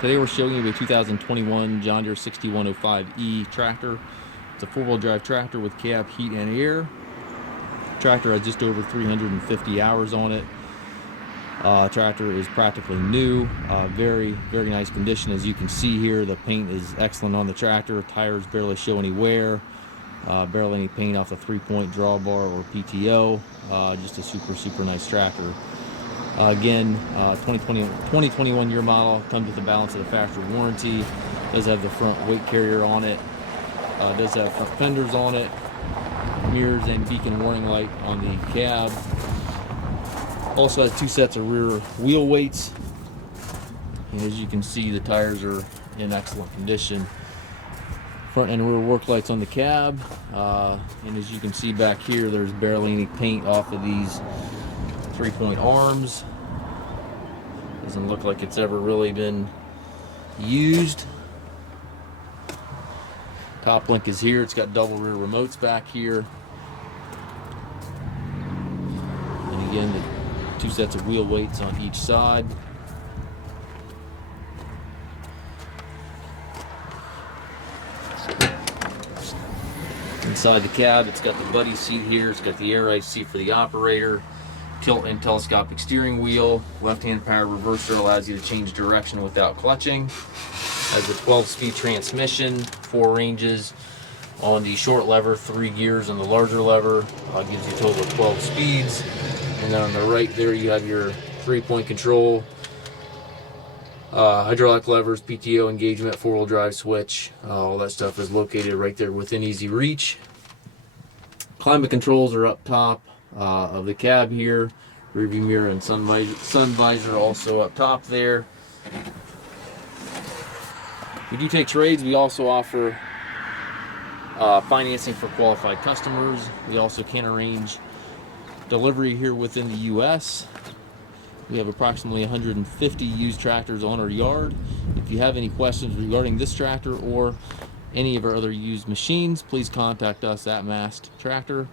Today we're showing you a 2021 John Deere 6105E tractor. It's a four-wheel drive tractor with cab, heat, and air. Tractor has just over 350 hours on it. Tractor is practically new, very nice condition. As you can see here, the paint is excellent on the tractor. Tires barely show any wear, barely any paint off the 3-point drawbar or PTO. Just a super nice tractor. Again, 2021 year model, comes with a balance of the factory warranty. Does have the front weight carrier on it. Does have front fenders on it. Mirrors and beacon warning light on the cab. Also has 2 sets of rear wheel weights. And as you can see, the tires are in excellent condition. Front and rear work lights on the cab. And as you can see back here, there's barely any paint off of these 3-point arms. Doesn't look like it's ever really been used. Top link is here. It's got double rear remotes back here. And again, the 2 sets of wheel weights on each side. Inside the cab, it's got the buddy seat here. It's got the air ride seat for the operator. Tilt and telescopic steering wheel. Left-hand power reverser allows you to change direction without clutching. Has a 12-speed transmission, 4 ranges on the short lever, 3 gears on the larger lever. Gives you a total of 12 speeds. And then on the right there, you have your 3-point control, hydraulic levers, PTO engagement, 4-wheel drive switch. All that stuff is located right there within easy reach. Climate controls are up top of the cab here. Rearview mirror and sun visor also up top there. We do take trades. We also offer financing for qualified customers. We also can arrange delivery here within the U.S. We have approximately 150 used tractors on our yard. If you have any questions regarding this tractor or any of our other used machines, please contact us at masttractor.com.